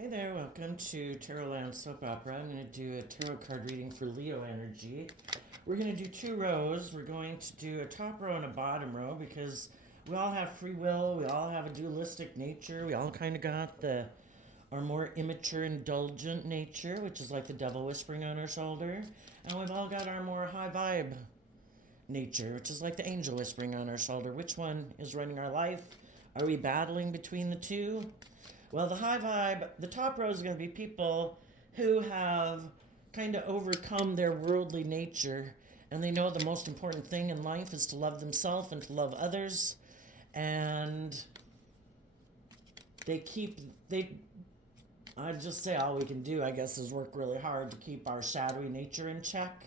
Hey there, welcome to Tarotland Soap Opera. I'm going to do a tarot card reading for Leo energy. We're going to do two rows. We're going to do a top row and a bottom row because we all have free will, we all have a dualistic nature, we all kind of got our more immature, indulgent nature, which is like the devil whispering on our shoulder, and we've all got our more high vibe nature, which is like the angel whispering on our shoulder. Which one is running our life? Are we battling between the two? Well, the high vibe, the top row is going to be people who have kind of overcome their worldly nature and they know the most important thing in life is to love themselves and to love others. And I'd just say all we can do, I guess, is work really hard to keep our shadowy nature in check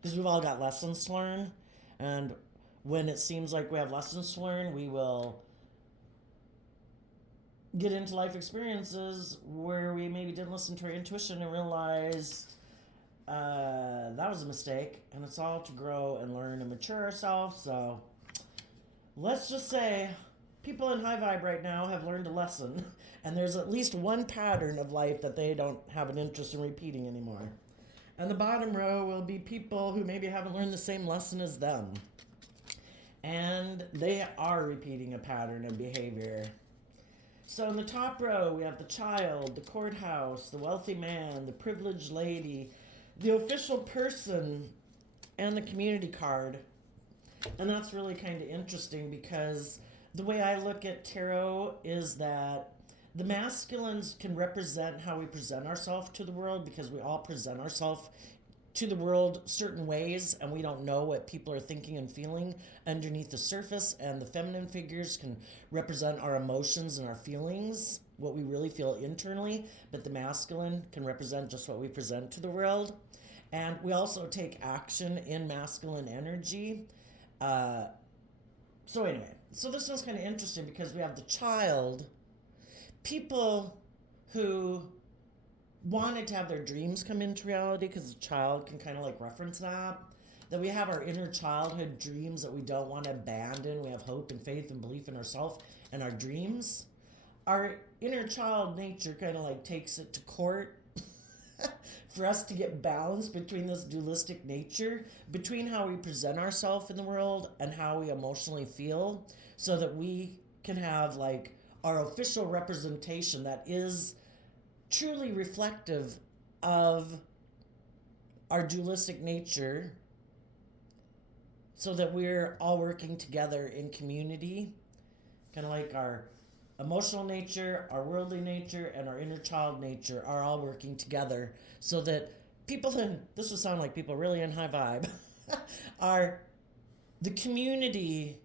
because we've all got lessons to learn. And when it seems like we have lessons to learn, we will get into life experiences where we maybe didn't listen to our intuition and realized that was a mistake, and it's all to grow and learn and mature ourselves. So let's just say people in high vibe right now have learned a lesson, and there's at least one pattern of life that they don't have an interest in repeating anymore. And the bottom row will be people who maybe haven't learned the same lesson as them, and they are repeating a pattern of behavior. So in the top row, we have the child, the courthouse, the wealthy man, the privileged lady, the official person, and the community card. And that's really kind of interesting because the way I look at tarot is that the masculines can represent how we present ourselves to the world because we all present ourselves to the world certain ways and we don't know what people are thinking and feeling underneath the surface, and the feminine figures can represent our emotions and our feelings, what we really feel internally, but the masculine can represent just what we present to the world. And we also take action in masculine energy. So this is kind of interesting because we have the child, people who wanted to have their dreams come into reality because the child can kind of like reference that we have our inner childhood dreams that we don't want to abandon. We have hope and faith and belief in ourselves and our dreams. Our inner child nature kind of like takes it to court for us to get balance between this dualistic nature, between how we present ourselves in the world and how we emotionally feel, so that we can have like our official representation that is truly reflective of our dualistic nature, so that we're all working together in community, kind of like our emotional nature, our worldly nature, and our inner child nature are all working together, so that people, and this will sound like people really in high vibe, are the community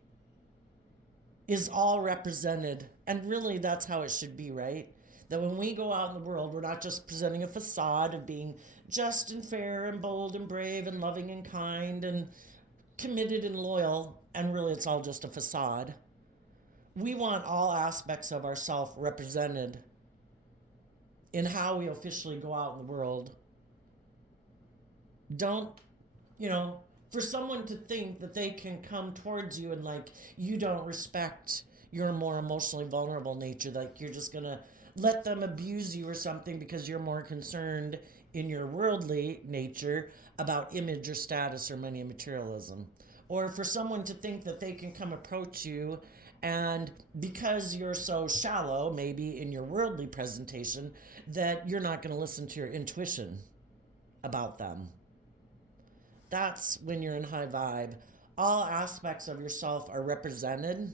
is all represented, and really that's how it should be, right? That when we go out in the world, we're not just presenting a facade of being just and fair and bold and brave and loving and kind and committed and loyal, and really it's all just a facade. We want all aspects of ourself represented in how we officially go out in the world. Don't, for someone to think that they can come towards you and like you don't respect your more emotionally vulnerable nature, like you're just gonna let them abuse you or something because you're more concerned in your worldly nature about image or status or money and materialism. Or for someone to think that they can come approach you and because you're so shallow, maybe in your worldly presentation, that you're not going to listen to your intuition about them. That's when you're in high vibe. All aspects of yourself are represented.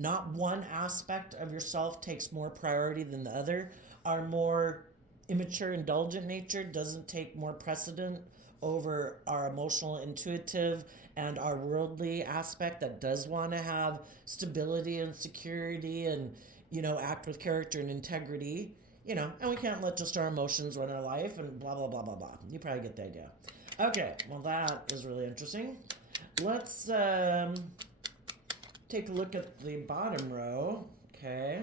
Not one aspect of yourself takes more priority than the other. Our more immature, indulgent nature doesn't take more precedent over our emotional, intuitive, and our worldly aspect that does want to have stability and security and, act with character and integrity, and we can't let just our emotions run our life and blah, blah, blah, blah, blah. You probably get the idea. Okay, well, that is really interesting. Let's take a look at the bottom row. Okay.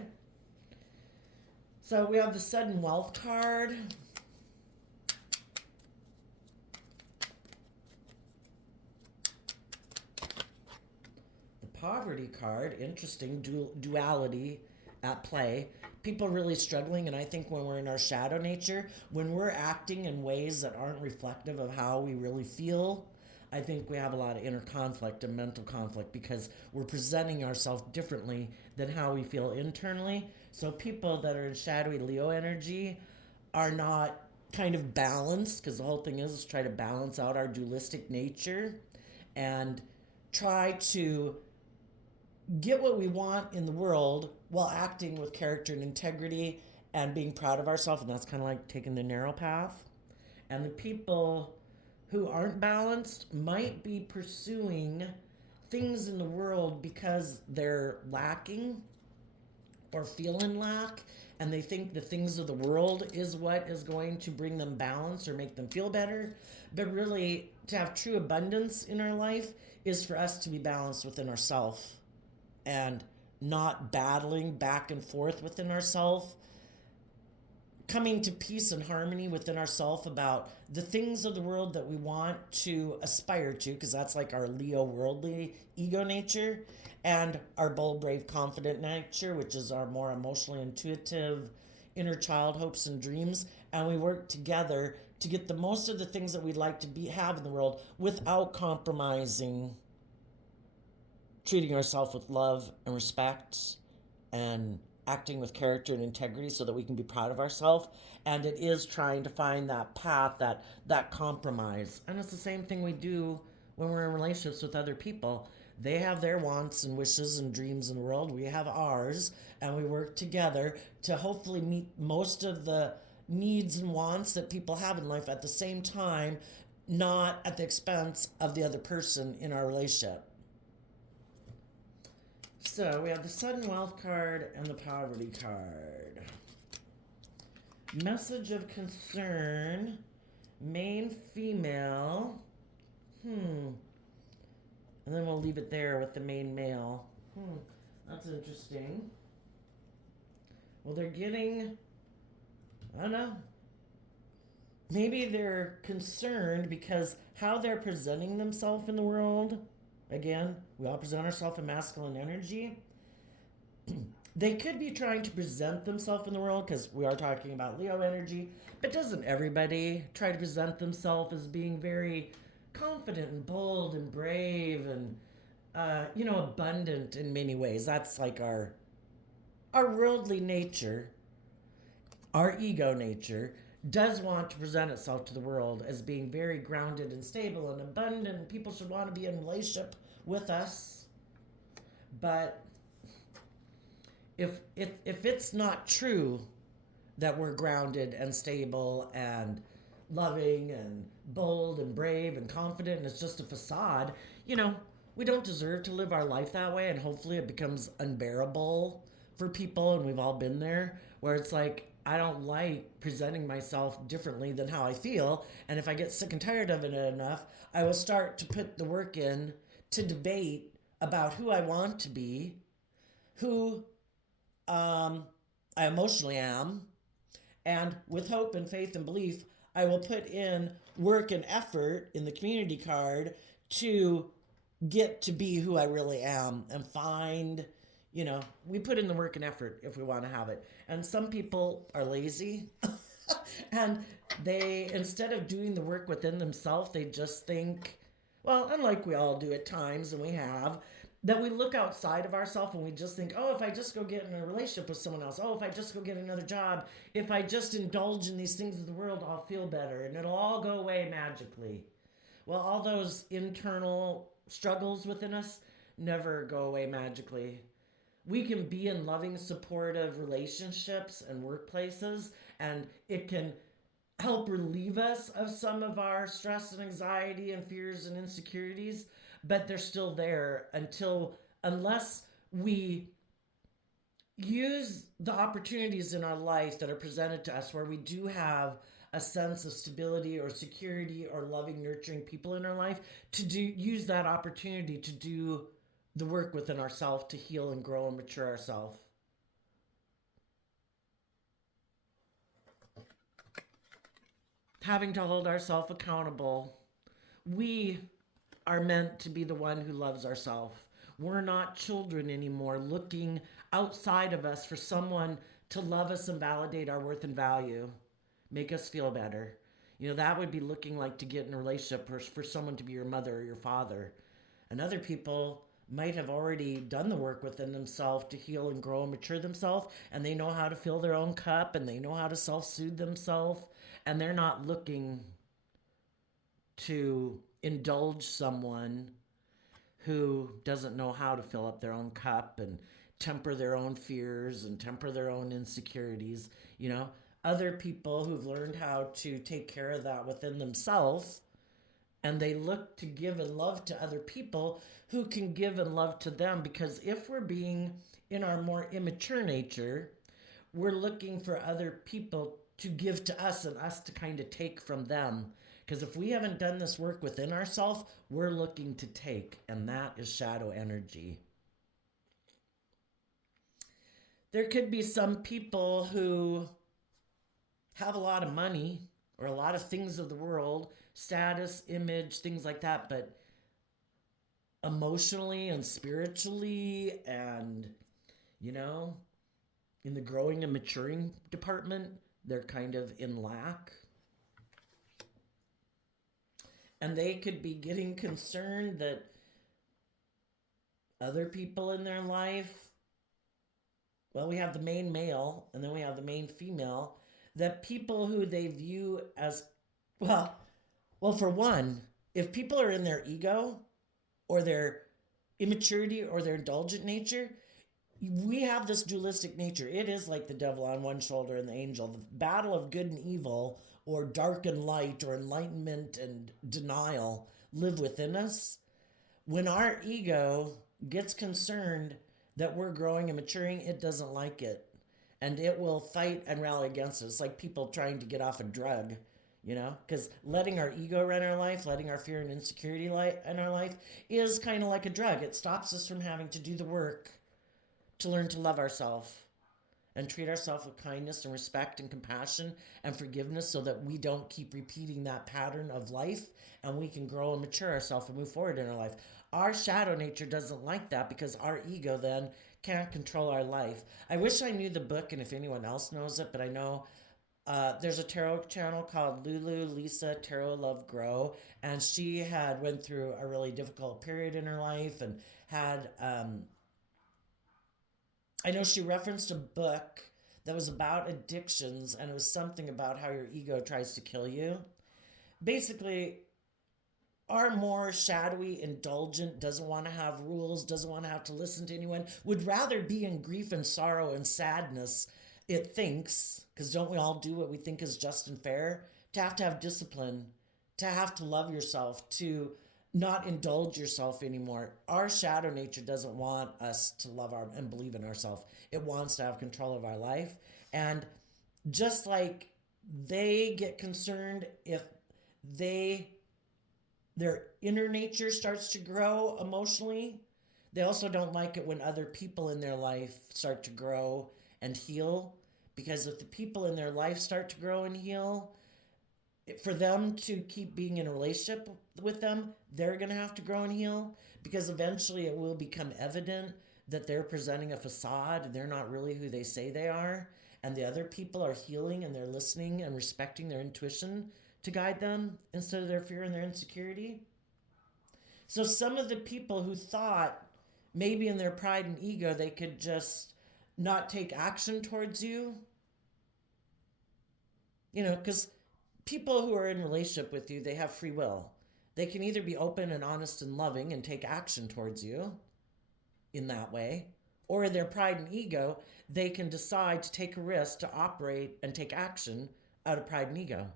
So we have the sudden wealth card. The poverty card, interesting, duality at play. People really struggling, and I think when we're in our shadow nature, when we're acting in ways that aren't reflective of how we really feel, I think we have a lot of inner conflict and mental conflict because we're presenting ourselves differently than how we feel internally. So people that are in shadowy Leo energy are not kind of balanced, because the whole thing is try to balance out our dualistic nature and try to get what we want in the world while acting with character and integrity and being proud of ourselves. And that's kind of like taking the narrow path. And the people who aren't balanced might be pursuing things in the world because they're lacking or feeling lack, and they think the things of the world is what is going to bring them balance or make them feel better. But really, to have true abundance in our life is for us to be balanced within ourselves and not battling back and forth within ourselves, coming to peace and harmony within ourselves about the things of the world that we want to aspire to, because that's like our Leo worldly ego nature, and our bold, brave, confident nature, which is our more emotionally intuitive inner child hopes and dreams. And we work together to get the most of the things that we'd like to have in the world without compromising treating ourselves with love and respect and acting with character and integrity so that we can be proud of ourselves. And it is trying to find that path, that compromise. And it's the same thing we do when we're in relationships with other people. They have their wants and wishes and dreams in the world. We have ours, and we work together to hopefully meet most of the needs and wants that people have in life at the same time, not at the expense of the other person in our relationship. So we have the sudden wealth card and the poverty card. Message of concern, main female. And then we'll leave it there with the main male. That's interesting. Well, they're getting, I don't know. Maybe they're concerned because how they're presenting themselves in the world. Again, we all present ourselves in masculine energy. They could be trying to present themselves in the world, because we are talking about Leo energy, but doesn't everybody try to present themselves as being very confident and bold and brave and, abundant in many ways? That's like our worldly nature, our ego nature, does want to present itself to the world as being very grounded and stable and abundant. People should want to be in relationship with us. But if it's not true that we're grounded and stable and loving and bold and brave and confident, and it's just a facade, we don't deserve to live our life that way. And hopefully it becomes unbearable for people, and we've all been there, where it's like, I don't like presenting myself differently than how I feel. And if I get sick and tired of it enough, I will start to put the work in to debate about who I want to be, who I emotionally am. And with hope and faith and belief, I will put in work and effort in the community card to get to be who I really am and find, we put in the work and effort if we want to have it. And some people are lazy and they, instead of doing the work within themselves, they just think, well, unlike we all do at times, and we have, that we look outside of ourselves and we just think, oh, if I just go get in a relationship with someone else, oh, if I just go get another job, if I just indulge in these things of the world, I'll feel better and it'll all go away magically. Well, all those internal struggles within us never go away magically. We can be in loving, supportive relationships and workplaces, and it can help relieve us of some of our stress and anxiety and fears and insecurities, but they're still there unless we use the opportunities in our life that are presented to us where we do have a sense of stability or security or loving, nurturing people in our life, to use that opportunity to do the work within ourselves to heal and grow and mature ourselves. Having to hold ourselves accountable. We are meant to be the one who loves ourselves. We're not children anymore looking outside of us for someone to love us and validate our worth and value, make us feel better. That would be looking like to get in a relationship for someone to be your mother or your father. And other people might have already done the work within themselves to heal and grow and mature themselves, and they know how to fill their own cup, and they know how to self-soothe themselves, and they're not looking to indulge someone who doesn't know how to fill up their own cup and temper their own fears and temper their own insecurities. Other people who've learned how to take care of that within themselves, and they look to give and love to other people who can give and love to them. Because if we're being in our more immature nature, we're looking for other people to give to us and us to kind of take from them. Because if we haven't done this work within ourselves, we're looking to take, and that is shadow energy. There could be some people who have a lot of money or a lot of things of the world, status, image, things like that, but emotionally and spiritually and, in the growing and maturing department, they're kind of in lack. And they could be getting concerned that other people in their life, well, we have the main male and then we have the main female, that people who they view as, well, for one, if people are in their ego or their immaturity or their indulgent nature, we have this dualistic nature. It is like the devil on one shoulder and the angel. The battle of good and evil, or dark and light, or enlightenment and denial live within us. When our ego gets concerned that we're growing and maturing, it doesn't like it. And it will fight and rally against us. It's like people trying to get off a drug, because letting our ego run our life, letting our fear and insecurity in our life is kind of like a drug. It stops us from having to do the work to learn to love ourselves and treat ourselves with kindness and respect and compassion and forgiveness, so that we don't keep repeating that pattern of life, and we can grow and mature ourselves and move forward in our life. Our shadow nature doesn't like that, because our ego then can't control our life. I wish I knew the book, and if anyone else knows it, but I know there's a tarot channel called Lisa Tarot Love Grow, and she had went through a really difficult period in her life and had I know she referenced a book that was about addictions, and it was something about how your ego tries to kill you. Basically, our more shadowy, indulgent, doesn't want to have rules, doesn't want to have to listen to anyone, would rather be in grief and sorrow and sadness, it thinks, because don't we all do what we think is just and fair? To have discipline, to have to love yourself, to not indulge yourself anymore. Our shadow nature doesn't want us to love and believe in ourselves. It wants to have control of our life. And just like they get concerned if their inner nature starts to grow emotionally, they also don't like it when other people in their life start to grow and heal. Because if the people in their life start to grow and heal, for them to keep being in a relationship with them, they're going to have to grow and heal, because eventually it will become evident that they're presenting a facade and they're not really who they say they are, and the other people are healing and they're listening and respecting their intuition to guide them instead of their fear and their insecurity. So some of the people who thought maybe in their pride and ego they could just not take action towards you, because people who are in relationship with you, they have free will. They can either be open and honest and loving and take action towards you in that way, or in their pride and ego, they can decide to take a risk to operate and take action out of pride and ego,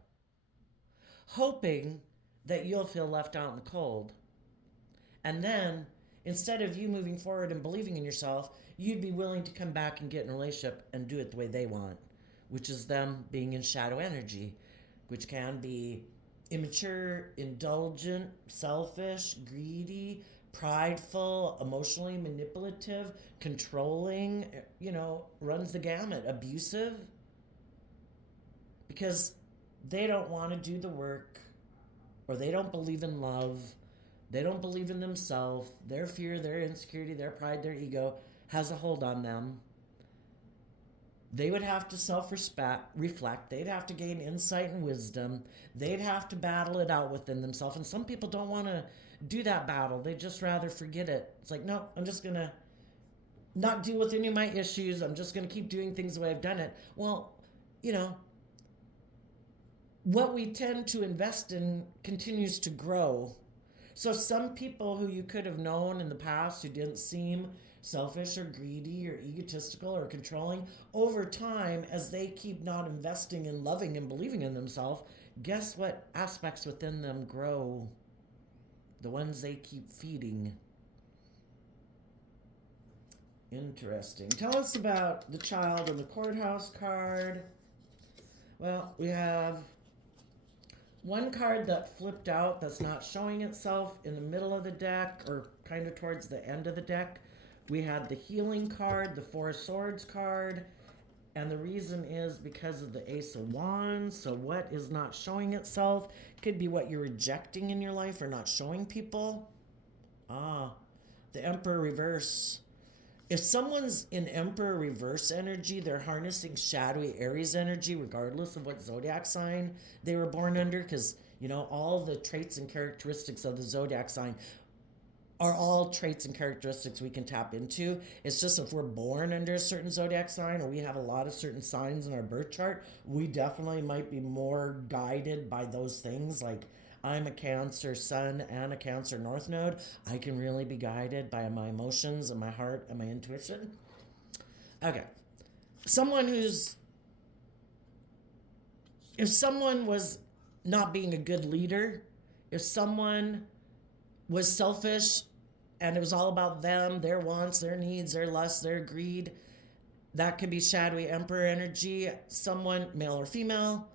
hoping that you'll feel left out in the cold. And then, instead of you moving forward and believing in yourself, you'd be willing to come back and get in a relationship and do it the way they want, which is them being in shadow energy, which can be immature, indulgent, selfish, greedy, prideful, emotionally manipulative, controlling, runs the gamut, abusive, because they don't want to do the work, or they don't believe in love, they don't believe in themselves, their fear, their insecurity, their pride, their ego has a hold on them, They would have to reflect. They'd have to gain insight and wisdom. They'd have to battle it out within themselves. And some people don't want to do that battle. They just rather forget it. It's like, no, I'm just going to not deal with any of my issues. I'm just going to keep doing things the way I've done it. Well, you know, what we tend to invest in continues to grow. So some people who you could have known in the past who didn't seem selfish or greedy or egotistical or controlling, over time, as they keep not investing in loving and believing in themselves, guess what aspects within them grow? The ones they keep feeding. Interesting. Tell us about the child on the courthouse card. Well, we have one card that flipped out that's not showing itself in the middle of the deck or kind of towards the end of the deck. We had the healing card, the Four of Swords card, and the reason is because of the Ace of Wands. So what is not showing itself could be what you're rejecting in your life or not showing people. The Emperor reverse. If someone's in Emperor reverse energy, they're harnessing shadowy Aries energy regardless of what zodiac sign they were born under, because, you know, all the traits and characteristics of the zodiac sign are all traits and characteristics we can tap into. It's just if we're born under a certain zodiac sign or we have a lot of certain signs in our birth chart, we definitely might be more guided by those things. Like, I'm a Cancer Sun and a Cancer North Node. I can really be guided by my emotions and my heart and my intuition. Okay. If someone was not being a good leader, if someone was selfish and it was all about them, their wants, their needs, their lusts, their greed, that could be shadowy Emperor energy. Someone, male or female,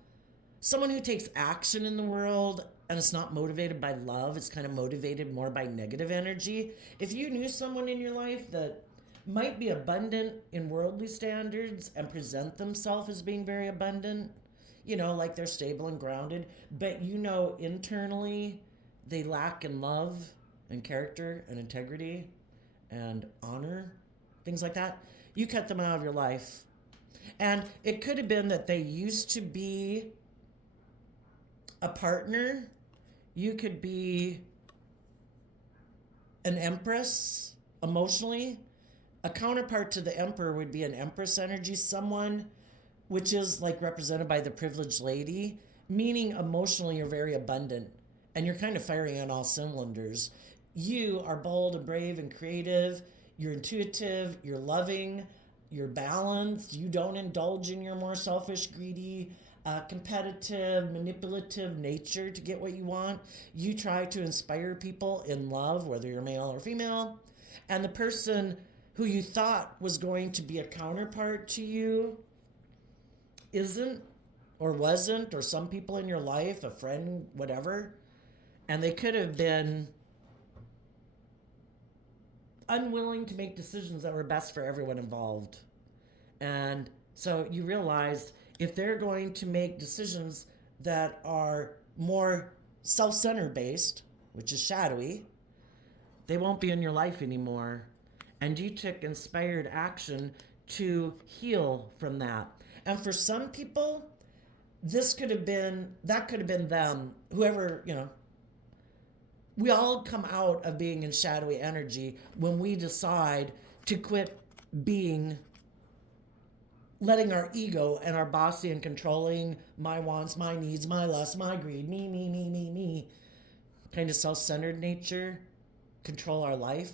someone who takes action in the world and it's not motivated by love, it's kind of motivated more by negative energy. If you knew someone in your life that might be abundant in worldly standards and present themselves as being very abundant, you know, like they're stable and grounded, but you know internally they lack in love and character and integrity and honor, things like that, you cut them out of your life. And it could have been that they used to be a partner. You could be an empress emotionally. A counterpart to the emperor would be an empress energy, someone which is like represented by the privileged lady, meaning emotionally you're very abundant and you're kind of firing on all cylinders. You are bold and brave and creative. You're intuitive. You're loving. You're balanced. You don't indulge in your more selfish, greedy, competitive, manipulative nature to get what you want. You try to inspire people in love, whether you're male or female. And the person who you thought was going to be a counterpart to you isn't or wasn't, or some people in your life, a friend, whatever. And they could have been unwilling to make decisions that were best for everyone involved. And so you realized if they're going to make decisions that are more self-centered based, which is shadowy, they won't be in your life anymore. And you took inspired action to heal from that. And for some people, that could have been them, whoever, you know. We all come out of being in shadowy energy when we decide to quit letting our ego and our bossy and controlling my wants, my needs, my lusts, my greed, me, kind of self-centered nature control our life,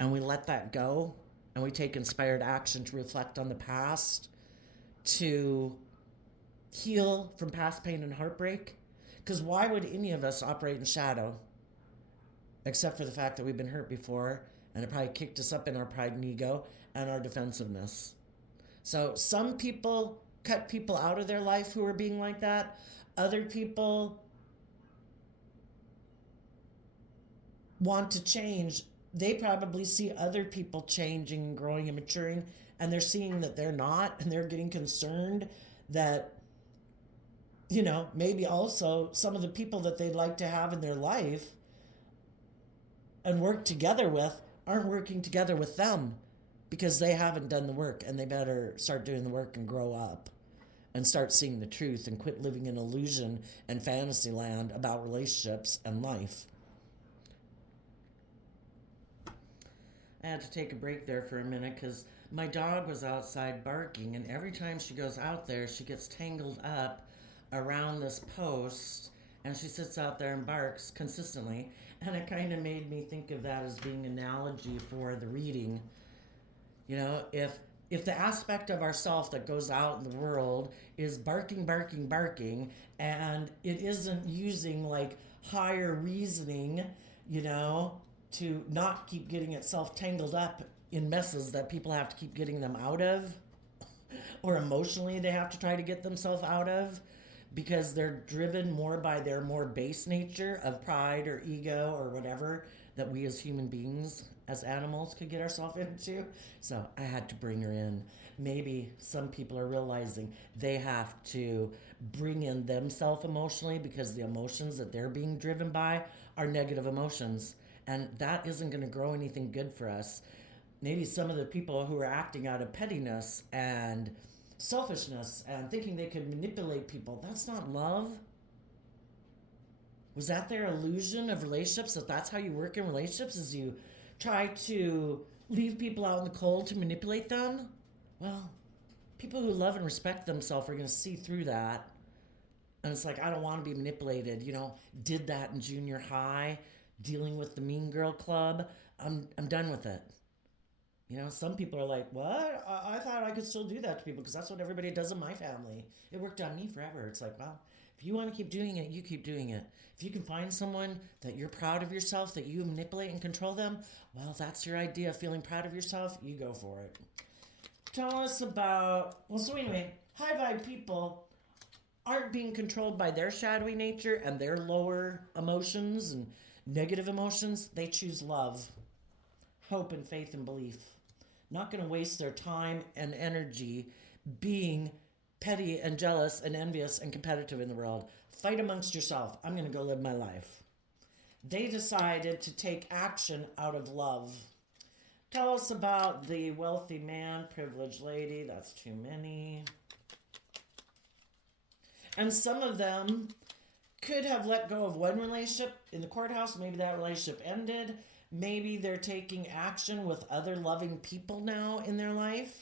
and we let that go, and we take inspired action to reflect on the past, to heal from past pain and heartbreak. Because why would any of us operate in shadow? Except for the fact that we've been hurt before, and it probably kicked us up in our pride and ego and our defensiveness. So some people cut people out of their life who are being like that. Other people want to change. They probably see other people changing and growing and maturing, and they're seeing that they're not, and they're getting concerned that, you know, maybe also some of the people that they'd like to have in their life and work together with aren't working together with them. because they haven't done the work, and they better start doing the work and grow up and start seeing the truth and quit living in illusion and fantasy land about relationships and life. I had to take a break there for a minute because my dog was outside barking, and every time she goes out there, she gets tangled up around this post, and she sits out there and barks consistently. And it kind of made me think of that as being an analogy for the reading. You know, if the aspect of ourself that goes out in the world is barking, barking, barking, and it isn't using like higher reasoning, you know, to not keep getting itself tangled up in messes that people have to keep getting them out of, or emotionally they have to try to get themselves out of, because they're driven more by their more base nature of pride or ego or whatever that we as human beings, as animals, could get ourselves into. So I had to bring her in. Maybe some people are realizing they have to bring in themselves emotionally because the emotions that they're being driven by are negative emotions. And that isn't going to grow anything good for us. Maybe some of the people who are acting out of pettiness and selfishness and thinking they could manipulate people, that's not love. Was that their illusion of relationships, that that's how you work in relationships, is you try to leave people out in the cold to manipulate them? Well, people who love and respect themselves are going to see through that. And it's like, I don't want to be manipulated. You know, did that in junior high, dealing with the mean girl club. I'm done with it. You know, some people are like, what? I thought I could still do that to people because that's what everybody does in my family. It worked on me forever. It's like, well, if you want to keep doing it, you keep doing it. If you can find someone that you're proud of yourself, that you manipulate and control them, well, that's your idea of feeling proud of yourself. You go for it. Tell us about, well, so anyway, high vibe people aren't being controlled by their shadowy nature and their lower emotions and negative emotions. They choose love, hope, and faith and belief. Not going to waste their time and energy being petty and jealous and envious and competitive in the world. Fight amongst yourself. I'm going to go live my life. They decided to take action out of love. Tell us about the wealthy man, privileged lady. That's too many. And some of them could have let go of one relationship in the courthouse. Maybe that relationship ended. Maybe they're taking action with other loving people now in their life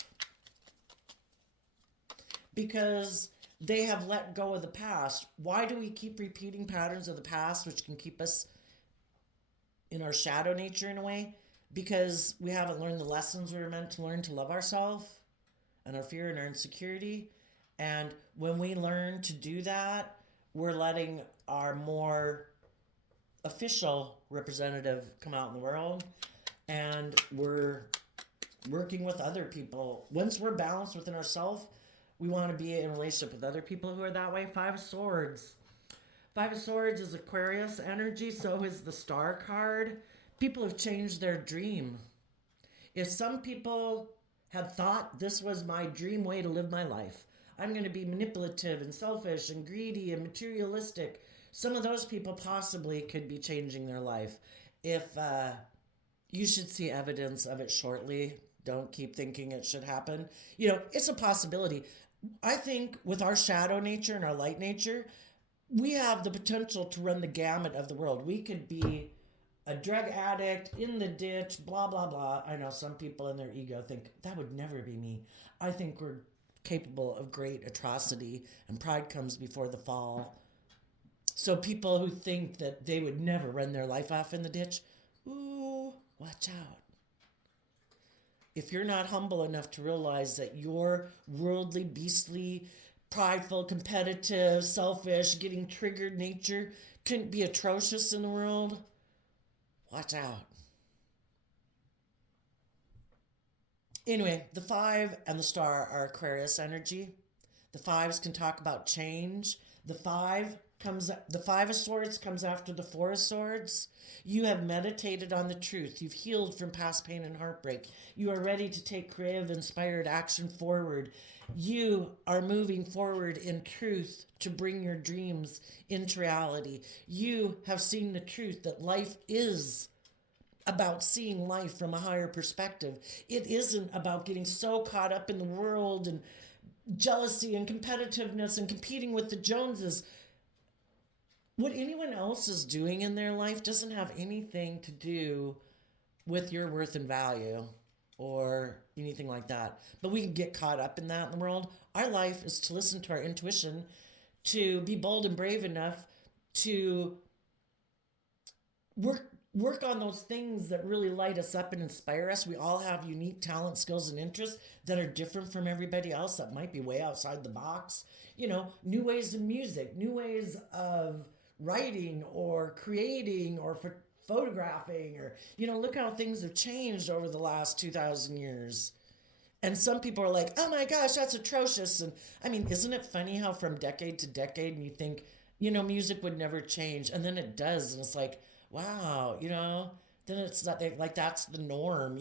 because they have let go of the past. Why do we keep repeating patterns of the past, which can keep us in our shadow nature in a way? Because we haven't learned the lessons we were meant to learn to love ourselves and our fear and our insecurity. And when we learn to do that, we're letting our more official representative come out in the world, and we're working with other people. Once we're balanced within ourselves, we want to be in a relationship with other people who are that way. Five of Swords. Five of Swords is Aquarius energy, so is the Star card. People have changed their dream. If some people had thought this was my dream way to live my life, I'm going to be manipulative and selfish and greedy and materialistic, some of those people possibly could be changing their life. If you should see evidence of it shortly. Don't keep thinking it should happen. You know, it's a possibility. I think with our shadow nature and our light nature, we have the potential to run the gamut of the world. We could be a drug addict in the ditch, blah, blah, blah. I know some people in their ego think that would never be me. I think we're capable of great atrocity, and pride comes before the fall. So people who think that they would never run their life off in the ditch, ooh, watch out. If you're not humble enough to realize that your worldly, beastly, prideful, competitive, selfish, getting triggered nature couldn't be atrocious in the world, watch out. Anyway, the Five and the Star are Aquarius energy. The Fives can talk about change. The Five of Swords comes after the Four of Swords. You have meditated on the truth. You've healed from past pain and heartbreak. You are ready to take creative, inspired action forward. You are moving forward in truth to bring your dreams into reality. You have seen the truth that life is about seeing life from a higher perspective. It isn't about getting so caught up in the world and jealousy and competitiveness and competing with the Joneses. What anyone else is doing in their life doesn't have anything to do with your worth and value or anything like that. But we can get caught up in that in the world. Our life is to listen to our intuition, to be bold and brave enough to work on those things that really light us up and inspire us. We all have unique talent, skills, and interests that are different from everybody else, that might be way outside the box. New ways in music, new ways of writing or creating or photographing, or look how things have changed over the last 2,000 years. And some people are like, oh my gosh, that's atrocious. And I mean, isn't it funny how from decade to decade, and you think, music would never change, and then it does, and it's like, wow, then it's not like that's the norm,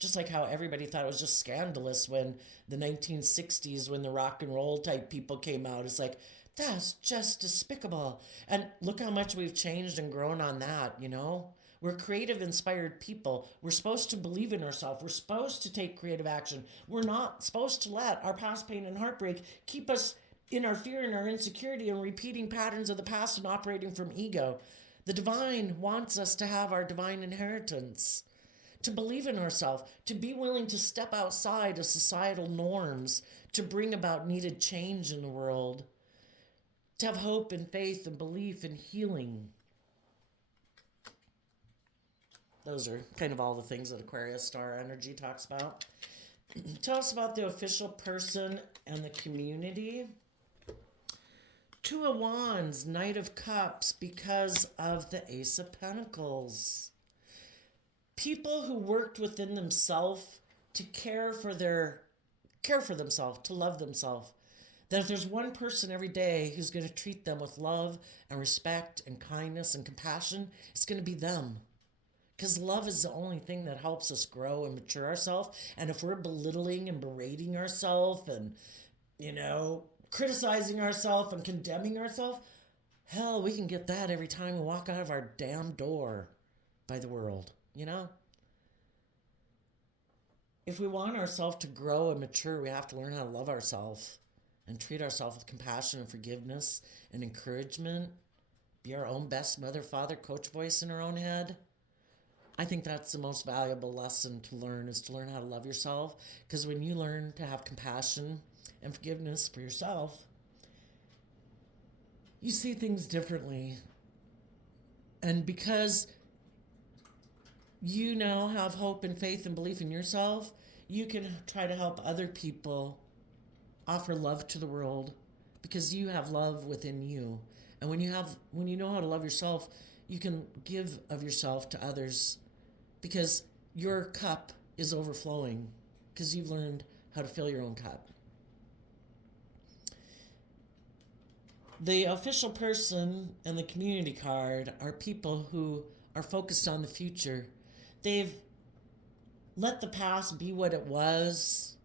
just like how everybody thought it was just scandalous when the 1960s, when the rock and roll type people came out. It's like, that's just despicable. And look how much we've changed and grown on that, We're creative, inspired people. We're supposed to believe in ourselves. We're supposed to take creative action. We're not supposed to let our past pain and heartbreak keep us in our fear and our insecurity and repeating patterns of the past and operating from ego. The divine wants us to have our divine inheritance, to believe in ourselves, to be willing to step outside of societal norms, to bring about needed change in the world, to have hope and faith and belief and healing. Those are kind of all the things that Aquarius star energy talks about. Tell us about the official person and the community. Two of Wands, Knight of Cups, because of the Ace of Pentacles. People who worked within themselves to care for themselves, to love themselves. That if there's one person every day who's going to treat them with love and respect and kindness and compassion, it's going to be them. Because love is the only thing that helps us grow and mature ourselves. And if we're belittling and berating ourselves and, criticizing ourselves and condemning ourselves, hell, we can get that every time we walk out of our damn door by the world, If we want ourselves to grow and mature, we have to learn how to love ourselves and treat ourselves with compassion and forgiveness and encouragement. Be our own best mother, father, coach voice in our own head. I think that's the most valuable lesson to learn, is to learn how to love yourself. Because when you learn to have compassion and forgiveness for yourself, you see things differently. And because you now have hope and faith and belief in yourself, you can try to help other people offer love to the world, because you have love within you. And when you know how to love yourself, you can give of yourself to others, because your cup is overflowing, because you've learned how to fill your own cup. The official person and the community card are people who are focused on the future. They've let the past be what it was,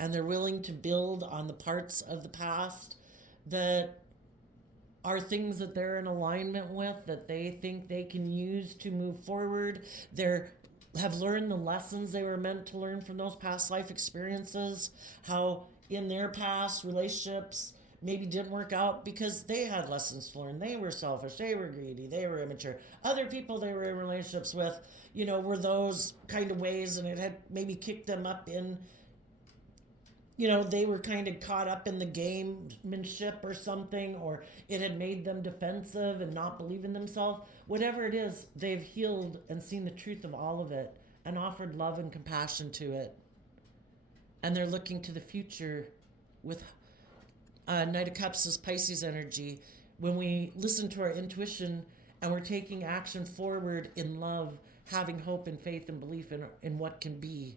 and they're willing to build on the parts of the past that are things that they're in alignment with, that they think they can use to move forward. They have learned the lessons they were meant to learn from those past life experiences, how in their past relationships maybe didn't work out because they had lessons to learn. They were selfish, they were greedy, they were immature. Other people they were in relationships with, were those kind of ways, and it had maybe kicked them up in, they were kind of caught up in the gamemanship or something, or it had made them defensive and not believe in themselves. Whatever it is, they've healed and seen the truth of all of it and offered love and compassion to it. And they're looking to the future with Knight of Cups is Pisces energy. When we listen to our intuition and we're taking action forward in love, having hope and faith and belief in what can be.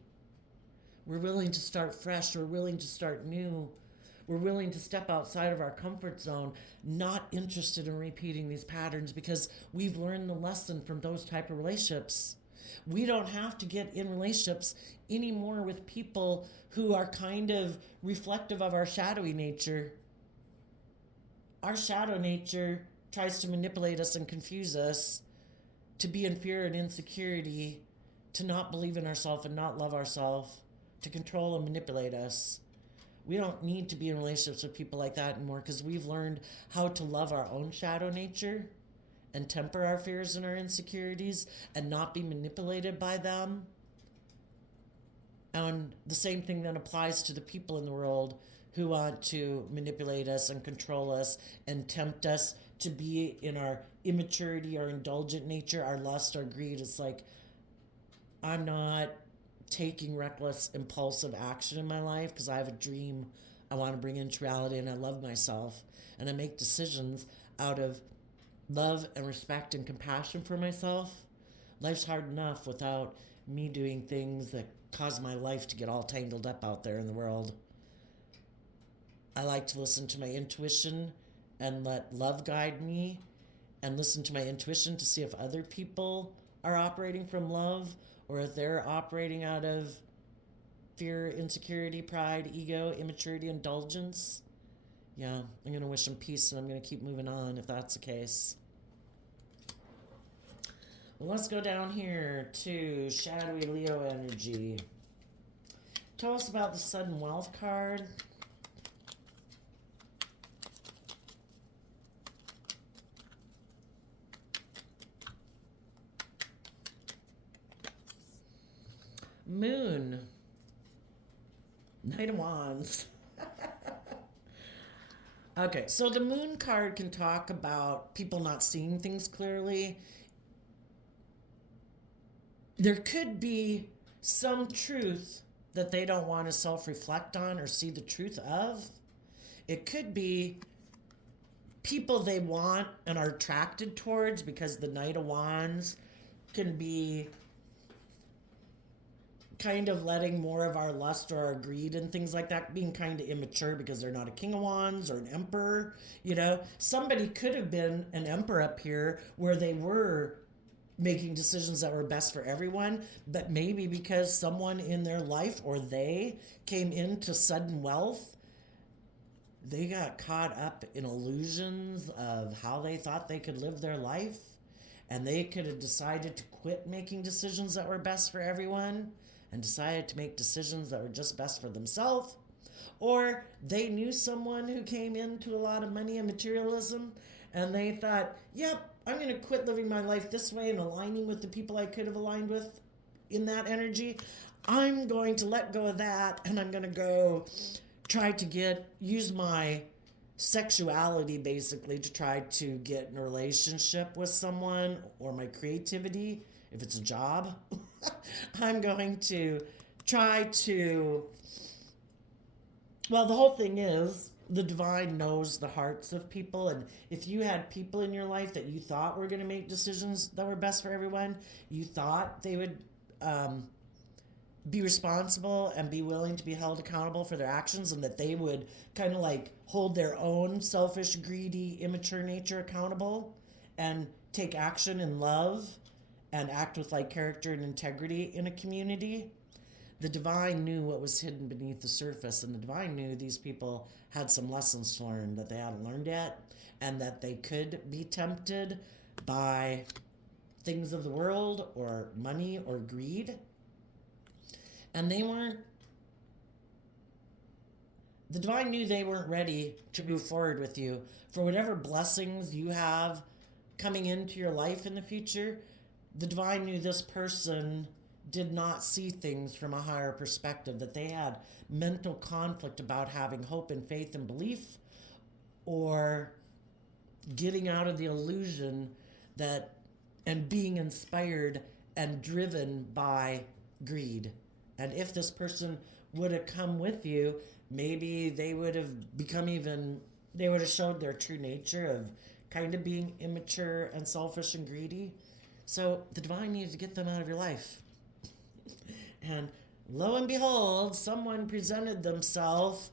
We're willing to start fresh. We're willing to start new. We're willing to step outside of our comfort zone, not interested in repeating these patterns because we've learned the lesson from those type of relationships. We don't have to get in relationships anymore with people who are kind of reflective of our shadowy nature. Our shadow nature tries to manipulate us and confuse us to be in fear and insecurity, to not believe in ourselves and not love ourselves, to control and manipulate us. We don't need to be in relationships with people like that anymore because we've learned how to love our own shadow nature and temper our fears and our insecurities and not be manipulated by them. And the same thing then applies to the people in the world who want to manipulate us and control us and tempt us to be in our immaturity, our indulgent nature, our lust, our greed. It's like, I'm not taking reckless, impulsive action in my life because I have a dream I want to bring into reality and I love myself. And I make decisions out of love and respect and compassion for myself. Life's hard enough without me doing things that cause my life to get all tangled up out there in the world. I like to listen to my intuition and let love guide me and listen to my intuition to see if other people are operating from love or if they're operating out of fear, insecurity, pride, ego, immaturity, indulgence. Yeah, I'm going to wish them peace and I'm going to keep moving on if that's the case. Well, let's go down here to shadowy Leo energy. Tell us about the sudden wealth card. Moon. Knight of Wands. Okay, so the moon card can talk about people not seeing things clearly. There could be some truth that they don't want to self-reflect on or see the truth of. It could be people they want and are attracted towards, because the Knight of Wands can be kind of letting more of our lust or our greed and things like that, being kind of immature because they're not a King of Wands or an Emperor. You know, somebody could have been an Emperor up here where they were making decisions that were best for everyone, but maybe because someone in their life or they came into sudden wealth, they got caught up in illusions of how they thought they could live their life, and they could have decided to quit making decisions that were best for everyone and decided to make decisions that were just best for themselves. Or they knew someone who came into a lot of money and materialism, and they thought, yep, I'm going to quit living my life this way and aligning with the people I could have aligned with in that energy. I'm going to let go of that, and I'm going to go try to use my sexuality basically to try to get in a relationship with someone, or my creativity, if it's a job. I'm going to try to, well, the whole thing is, the divine knows the hearts of people, and if you had people in your life that you thought were going to make decisions that were best for everyone, you thought they would be responsible and be willing to be held accountable for their actions, and that they would kind of like hold their own selfish, greedy, immature nature accountable and take action in love and act with like character and integrity in a community. The divine knew what was hidden beneath the surface, and the divine knew these people had some lessons to learn that they hadn't learned yet, and that they could be tempted by things of the world or money or greed. And the divine knew they weren't ready to move forward with you. For whatever blessings you have coming into your life in the future, the divine knew this person did not see things from a higher perspective, that they had mental conflict about having hope and faith and belief, or getting out of the illusion that and being inspired and driven by greed. And if this person would have come with you, maybe they would have they would have showed their true nature of kind of being immature and selfish and greedy. So the divine needed to get them out of your life. And lo and behold, someone presented themselves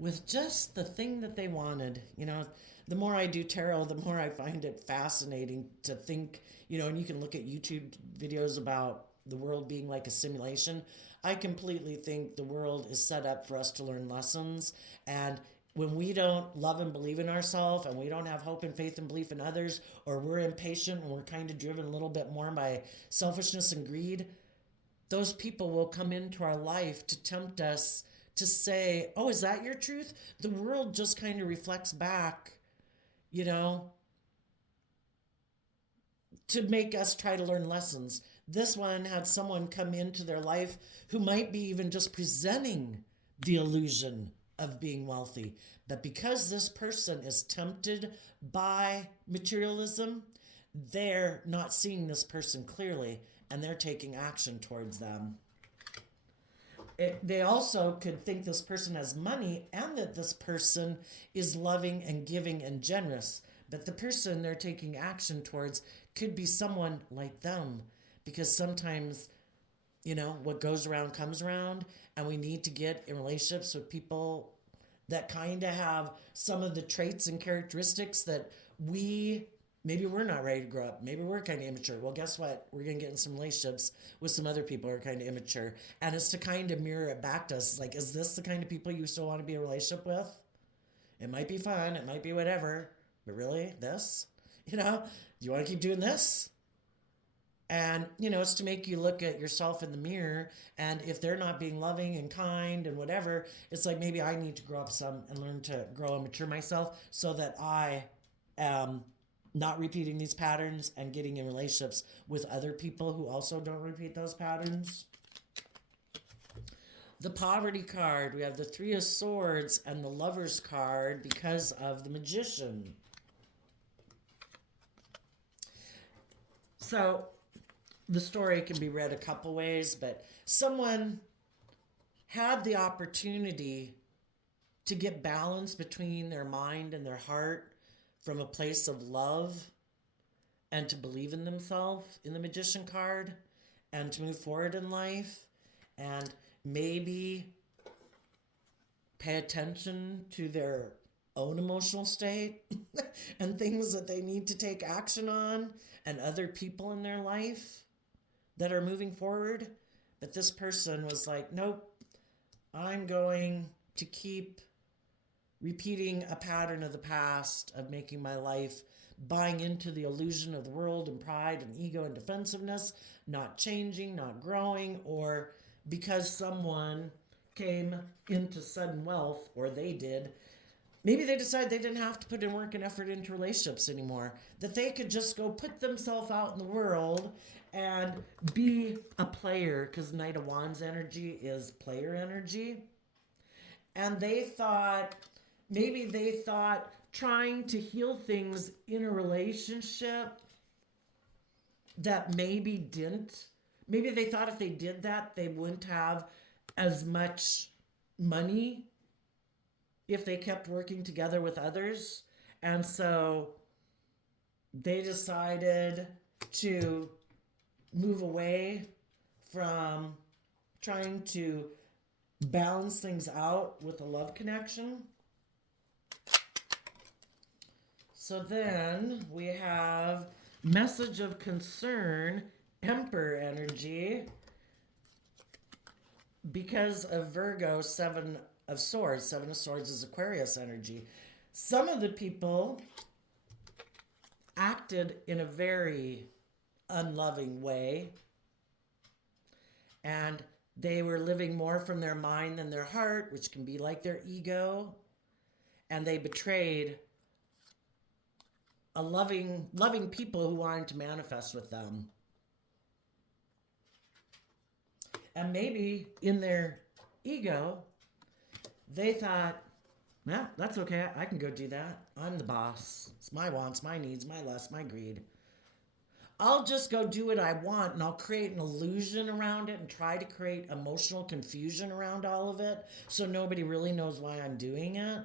with just the thing that they wanted. You know, the more I do tarot, the more I find it fascinating to think, you know, and you can look at YouTube videos about the world being like a simulation. I completely think the world is set up for us to learn lessons. And when we don't love and believe in ourselves, and we don't have hope and faith and belief in others, or we're impatient and we're kind of driven a little bit more by selfishness and greed, those people will come into our life to tempt us to say, oh, is that your truth? The world just kind of reflects back, you know, to make us try to learn lessons. This one had someone come into their life who might be even just presenting the illusion of being wealthy. But because this person is tempted by materialism, they're not seeing this person clearly, and they're taking action towards them. They also could think this person has money and that this person is loving and giving and generous. But the person they're taking action towards could be someone like them. Because sometimes, you know, what goes around comes around, and we need to get in relationships with people that kind of have some of the traits and characteristics that maybe we're not ready to grow up. Maybe we're kind of immature. Well, guess what? We're going to get in some relationships with some other people who are kind of immature. And it's to kind of mirror it back to us. Like, is this the kind of people you still want to be in a relationship with? It might be fun. It might be whatever. But really, this? You know, do you want to keep doing this? And, you know, it's to make you look at yourself in the mirror. And if they're not being loving and kind and whatever, it's like maybe I need to grow up some and learn to grow and mature myself so that I am not repeating these patterns and getting in relationships with other people who also don't repeat those patterns. The poverty card, we have the Three of Swords and the Lover's card because of the Magician. So the story can be read a couple ways, but someone had the opportunity to get balance between their mind and their heart from a place of love and to believe in themselves in the Magician card and to move forward in life and maybe pay attention to their own emotional state and things that they need to take action on and other people in their life that are moving forward. But this person was like, nope, I'm going to keep repeating a pattern of the past of making my life, buying into the illusion of the world and pride and ego and defensiveness, not changing, not growing, or because someone came into sudden wealth, or they did, maybe they decided they didn't have to put in work and effort into relationships anymore, that they could just go put themselves out in the world and be a player, because Knight of Wands energy is player energy. And maybe they thought trying to heal things in a relationship that maybe they thought if they did that, they wouldn't have as much money if they kept working together with others. And so they decided to move away from trying to balance things out with a love connection. So then we have message of concern, Emperor energy, because of Virgo, Seven of Swords. Seven of Swords is Aquarius energy. Some of the people acted in a very unloving way, and they were living more from their mind than their heart, which can be like their ego, and they betrayed a loving people who wanted to manifest with them. And maybe in their ego, they thought, yeah, that's okay. I can go do that. I'm the boss. It's my wants, my needs, my lust, my greed. I'll just go do what I want, and I'll create an illusion around it and try to create emotional confusion around all of it so nobody really knows why I'm doing it.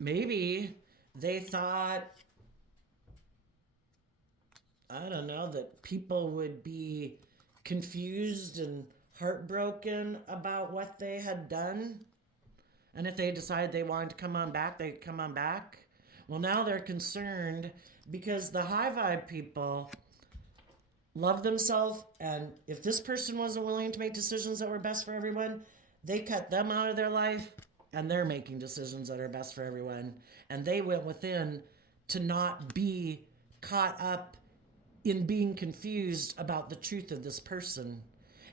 Maybe they thought, I don't know, that people would be confused and heartbroken about what they had done. And if they decided they wanted to come on back, they'd come on back. Well, now they're concerned because the high vibe people love themselves. And if this person wasn't willing to make decisions that were best for everyone, They cut them out of their life, and they're making decisions that are best for everyone. And they went within to not be caught up in being confused about the truth of this person.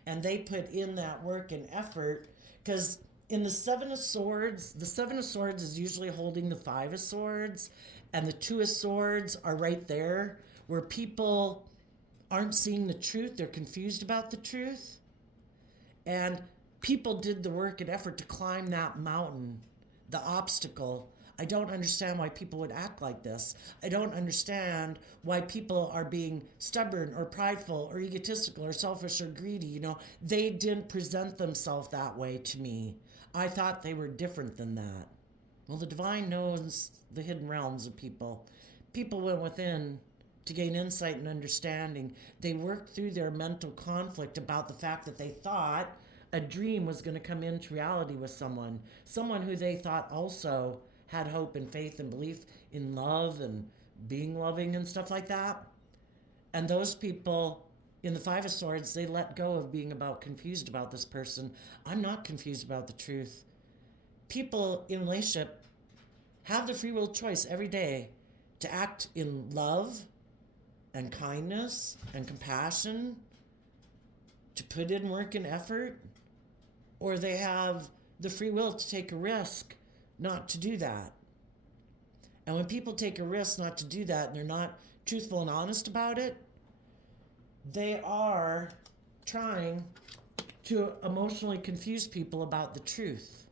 And they put in that work and effort, because in the Seven of Swords, the Seven of Swords is usually holding the Five of Swords, and the Two of Swords are right there, where people aren't seeing the truth. They're confused about the truth. And people did the work and effort to climb that mountain, the obstacle. I don't understand why people would act like this. I don't understand why people are being stubborn or prideful or egotistical or selfish or greedy. You know, they didn't present themselves that way to me. I thought they were different than that. Well, the divine knows the hidden realms of people. People went within to gain insight and understanding. They worked through their mental conflict about the fact that they thought a dream was going to come into reality with someone who they thought also had hope and faith and belief in love and being loving and stuff like that. And those people in the Five of Swords, they let go of being confused about this person. I'm not confused about the truth. People in relationship have the free will choice every day to act in love and kindness and compassion, to put in work and effort, or they have the free will to take a risk not to do that. And when people take a risk not to do that and they're not truthful and honest about it, they are trying to emotionally confuse people about the truth.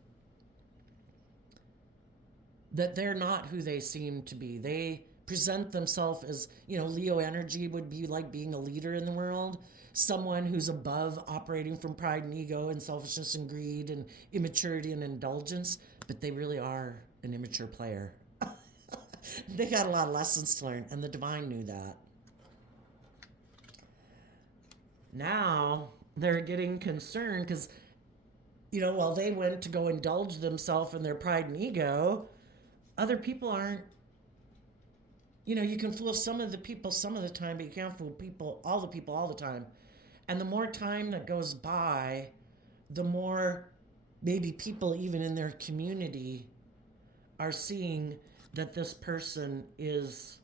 That they're not who they seem to be. They present themselves as, Leo energy would be like being a leader in the world, someone who's above operating from pride and ego and selfishness and greed and immaturity and indulgence, but they really are an immature player. They got a lot of lessons to learn, and the divine knew that. Now they're getting concerned because, while they went to go indulge themselves in their pride and ego, other people aren't. You can fool some of the people some of the time, but you can't fool all the time. And the more time that goes by, the more maybe people even in their community are seeing that this person is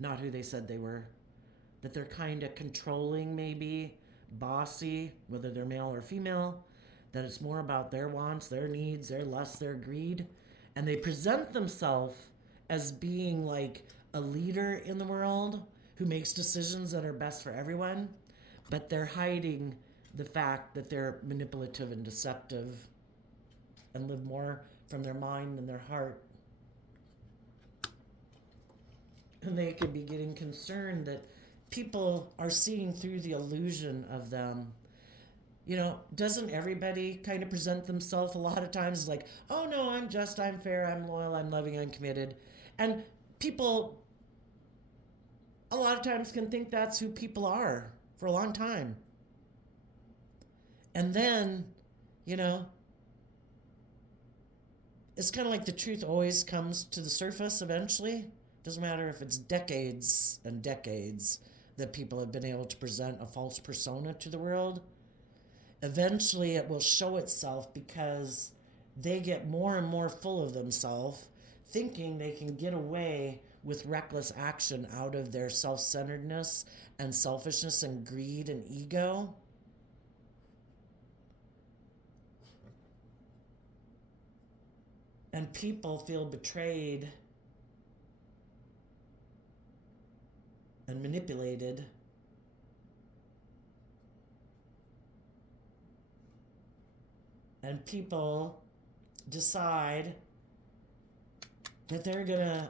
not who they said they were. That they're kind of controlling, maybe, bossy, whether they're male or female. That it's more about their wants, their needs, their lusts, their greed. And they present themselves as being like a leader in the world who makes decisions that are best for everyone, but they're hiding the fact that they're manipulative and deceptive and live more from their mind than their heart. And they could be getting concerned that people are seeing through the illusion of them. Doesn't everybody kind of present themselves a lot of times like, oh no, I'm just, I'm fair, I'm loyal, I'm loving, I'm committed. And people a lot of times can think that's who people are for a long time. And then, it's kind of like the truth always comes to the surface eventually. Doesn't matter if it's decades and decades that people have been able to present a false persona to the world. Eventually it will show itself because they get more and more full of themselves, thinking they can get away with reckless action out of their self-centeredness and selfishness and greed and ego. And people feel betrayed and manipulated. And people decide that they're going to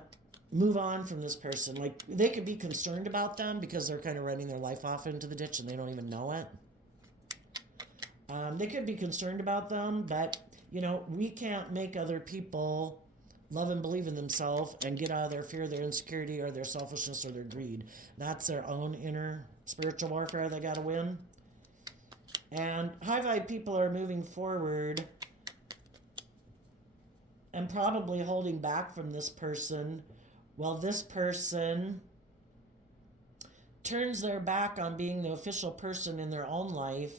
move on from this person. Like, they could be concerned about them because they're kind of running their life off into the ditch and they don't even know it. They could be concerned about them, but, we can't make other people love and believe in themselves and get out of their fear, their insecurity, or their selfishness, or their greed. That's their own inner spiritual warfare they got to win. And high vibe people are moving forward and probably holding back from this person while this person turns their back on being the official person in their own life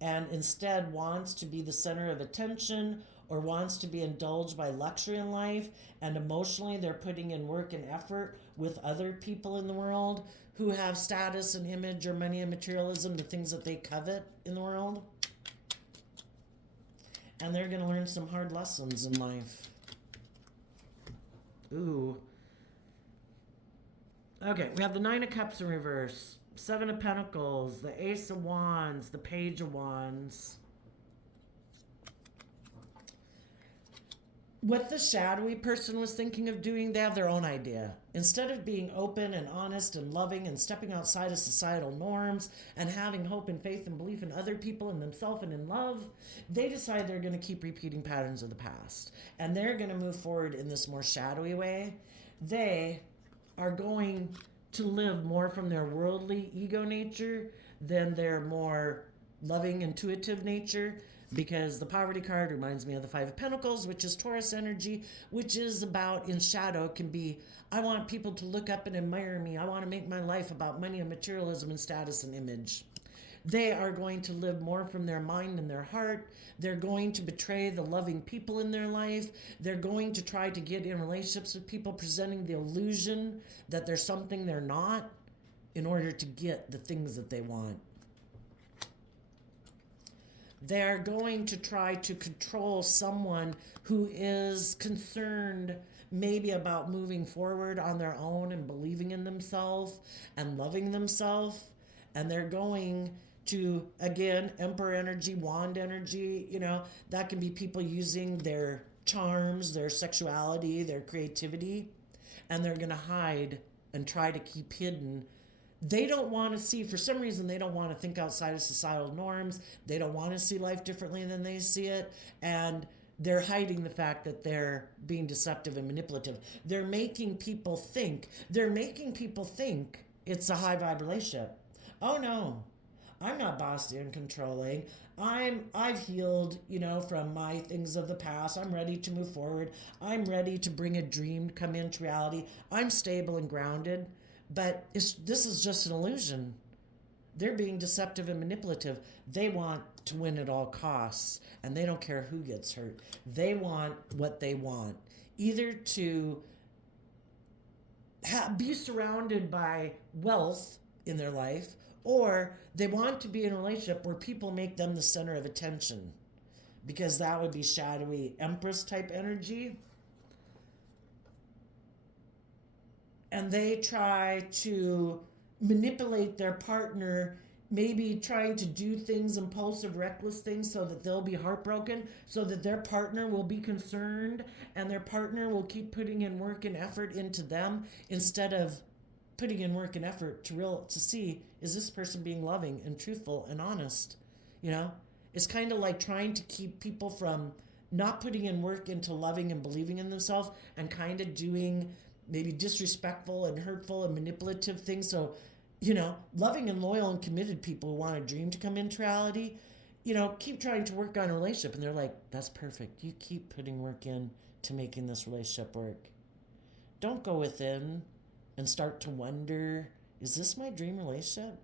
and instead wants to be the center of attention or wants to be indulged by luxury in life, and emotionally they're putting in work and effort with other people in the world who have status and image or money and materialism, the things that they covet in the world. And they're going to learn some hard lessons in life. Ooh. Okay, we have the Nine of Cups in reverse, Seven of Pentacles, the Ace of Wands, the Page of Wands. What the shadowy person was thinking of doing, they have their own idea. Instead of being open and honest and loving and stepping outside of societal norms and having hope and faith and belief in other people and themselves and in love, they decide they're going to keep repeating patterns of the past. And they're going to move forward in this more shadowy way. They are going to live more from their worldly ego nature than their more loving, intuitive nature. Because the Poverty card reminds me of the Five of Pentacles, which is Taurus energy, which is about, in shadow, can be, I want people to look up and admire me. I want to make my life about money and materialism and status and image. They are going to live more from their mind and their heart. They're going to betray the loving people in their life. They're going to try to get in relationships with people presenting the illusion that there's something they're not in order to get the things that they want. They're going to try to control someone who is concerned maybe about moving forward on their own and believing in themselves and loving themselves. And they're going to, again, Emperor energy, Wand energy, that can be people using their charms, their sexuality, their creativity, and they're going to hide and try to keep hidden. They don't want to see, for some reason, they don't want to think outside of societal norms. They don't want to see life differently than they see it. And they're hiding the fact that they're being deceptive and manipulative. They're making people think it's a high vibe relationship. Oh no, I'm not bossy and controlling. I've healed, from my things of the past. I'm ready to move forward. I'm ready to bring a dream come into reality. I'm stable and grounded. But this is just an illusion. They're being deceptive and manipulative. They want to win at all costs, and they don't care who gets hurt. They want what they want, either to be surrounded by wealth in their life, or they want to be in a relationship where people make them the center of attention, because that would be shadowy Empress type energy. And they try to manipulate their partner, maybe trying to do things, impulsive, reckless things, so that they'll be heartbroken, so that their partner will be concerned, and their partner will keep putting in work and effort into them instead of putting in work and effort to see, is this person being loving and truthful and honest? It's kind of like trying to keep people from not putting in work into loving and believing in themselves, and kind of doing maybe disrespectful and hurtful and manipulative things. So, loving and loyal and committed people who want a dream to come into reality, keep trying to work on a relationship. And they're like, that's perfect. You keep putting work in to making this relationship work. Don't go within and start to wonder, is this my dream relationship?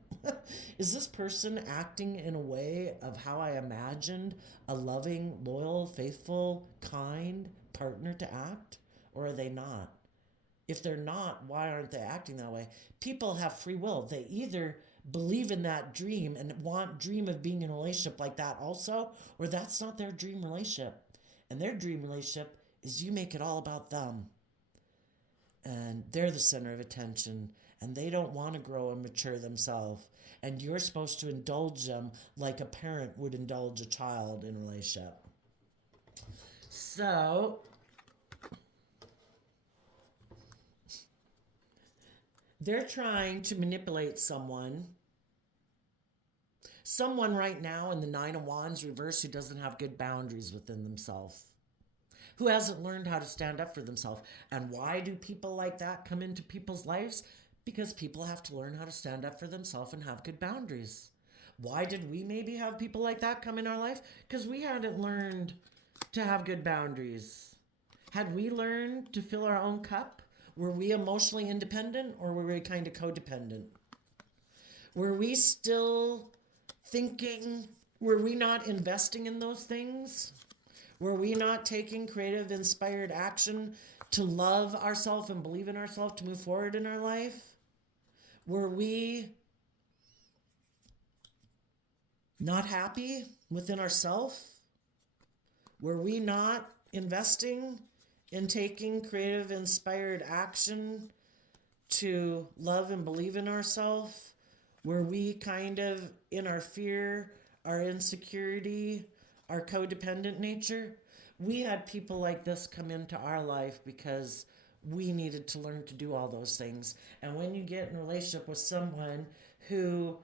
Is this person acting in a way of how I imagined a loving, loyal, faithful, kind partner to act? Or are they not? If they're not, why aren't they acting that way? People have free will. They either believe in that dream and dream of being in a relationship like that also, or that's not their dream relationship. And their dream relationship is you make it all about them. And they're the center of attention, and they don't want to grow and mature themselves. And you're supposed to indulge them like a parent would indulge a child in a relationship. So they're trying to manipulate someone right now in the Nine of Wands reverse who doesn't have good boundaries within themselves, who hasn't learned how to stand up for themselves. And why do people like that come into people's lives? Because people have to learn how to stand up for themselves and have good boundaries. Why did we maybe have people like that come in our life? Because we hadn't learned to have good boundaries. Had we learned to fill our own cup? Were we emotionally independent, or were we kind of codependent? Were we still thinking Were we not investing in those things? Were we not taking creative, inspired action to love ourselves and believe in ourselves to move forward in our life? Were we not happy within ourselves? Were we not investing in taking creative, inspired action to love and believe in ourselves? Were we kind of in our fear, our insecurity, our codependent nature? We had people like this come into our life because we needed to learn to do all those things. And when you get in a relationship with someone who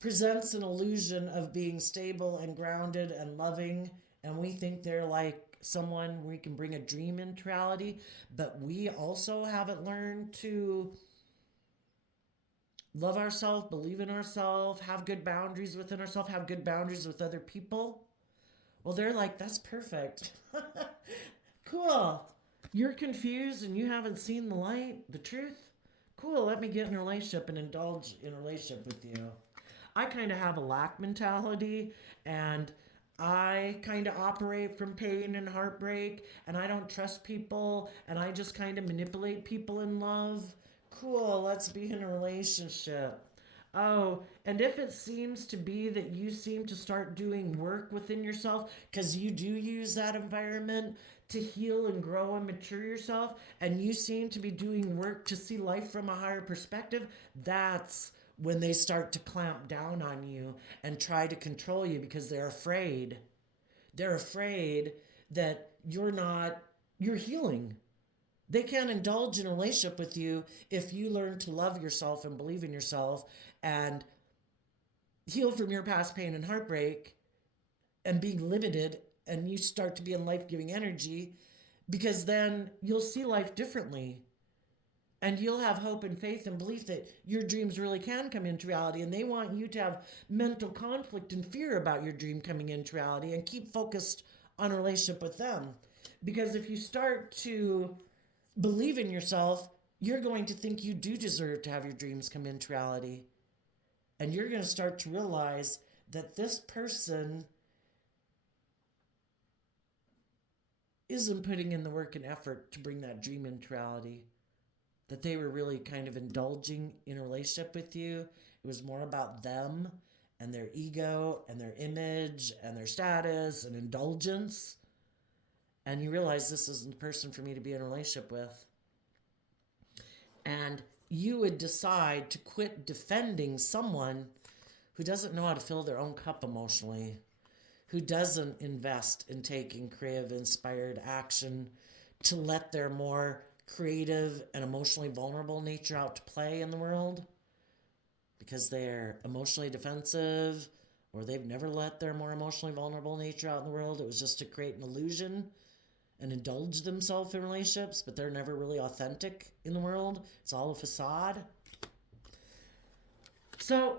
presents an illusion of being stable and grounded and loving, and we think they're like someone we can bring a dream into reality, but we also haven't learned to love ourselves, believe in ourselves, have good boundaries within ourselves, have good boundaries with other people. Well, they're like, that's perfect. Cool. You're confused and you haven't seen the light, the truth? Cool, let me get in a relationship and indulge in a relationship with you. I kind of have a lack mentality, and I kind of operate from pain and heartbreak, and I don't trust people, and I just kind of manipulate people in love. Cool, let's be in a relationship. Oh, and if it seems to be that you seem to start doing work within yourself, because you do use that environment to heal and grow and mature yourself, and you seem to be doing work to see life from a higher perspective, that's when they start to clamp down on you and try to control you because they're afraid. They're afraid that you're healing. They can't indulge in a relationship with you if you learn to love yourself and believe in yourself and heal from your past pain and heartbreak and being limited, and you start to be in life-giving energy, because then you'll see life differently. And you'll have hope and faith and belief that your dreams really can come into reality. And they want you to have mental conflict and fear about your dream coming into reality and keep focused on a relationship with them. Because if you start to believe in yourself, you're going to think you do deserve to have your dreams come into reality. And you're going to start to realize that this person isn't putting in the work and effort to bring that dream into reality. That they were really kind of indulging in a relationship with you. It was more about them and their ego and their image and their status and indulgence. And you realize this isn't the person for me to be in a relationship with. And you would decide to quit defending someone who doesn't know how to fill their own cup emotionally, who doesn't invest in taking creative, inspired action to let their more creative and emotionally vulnerable nature out to play in the world because they're emotionally defensive, or they've never let their more emotionally vulnerable nature out in the world. It was just to create an illusion and indulge themselves in relationships, but they're never really authentic in the world. It's all a facade. So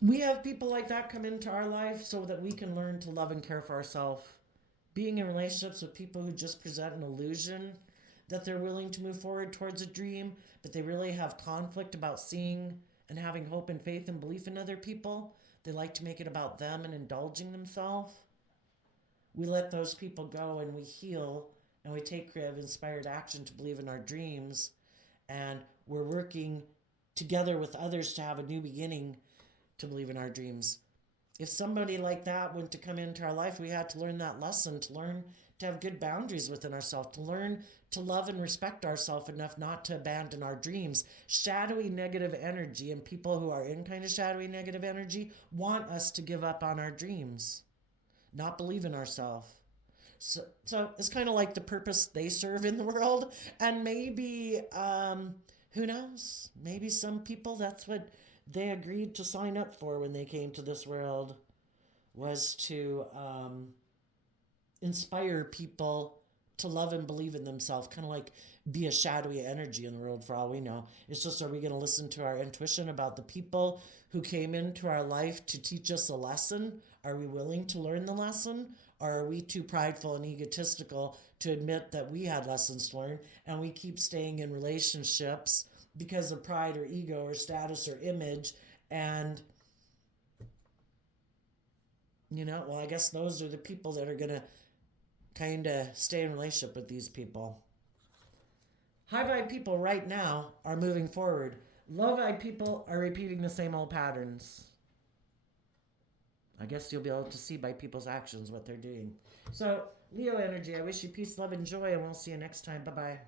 we have people like that come into our life so that we can learn to love and care for ourselves. Being in relationships with people who just present an illusion that they're willing to move forward towards a dream, but they really have conflict about seeing and having hope and faith and belief in other people. They like to make it about them and indulging themselves. We let those people go and we heal and we take creative, inspired action to believe in our dreams, and we're working together with others to have a new beginning to believe in our dreams. If somebody like that went to come into our life, we had to learn that lesson, to learn to have good boundaries within ourselves, to learn to love and respect ourselves enough not to abandon our dreams. Shadowy negative energy, and people who are in kind of shadowy negative energy want us to give up on our dreams, not believe in ourselves. So it's kind of like the purpose they serve in the world. And maybe, who knows, maybe some people, that's what they agreed to sign up for when they came to this world, was to inspire people to love and believe in themselves, kind of like be a shadowy energy in the world for all we know. It's just, are we going to listen to our intuition about the people who came into our life to teach us a lesson? Are we willing to learn the lesson? Or are we too prideful and egotistical to admit that we had lessons to learn, and we keep staying in relationships because of pride or ego or status or image, and Well, I guess those are the people that are going to kind of stay in relationship with these people. High vibe people right now are moving forward. Low vibe people are repeating the same old patterns. I guess you'll be able to see by people's actions what they're doing. So, Leo energy, I wish you peace, love, and joy, and we'll see you next time. Bye bye.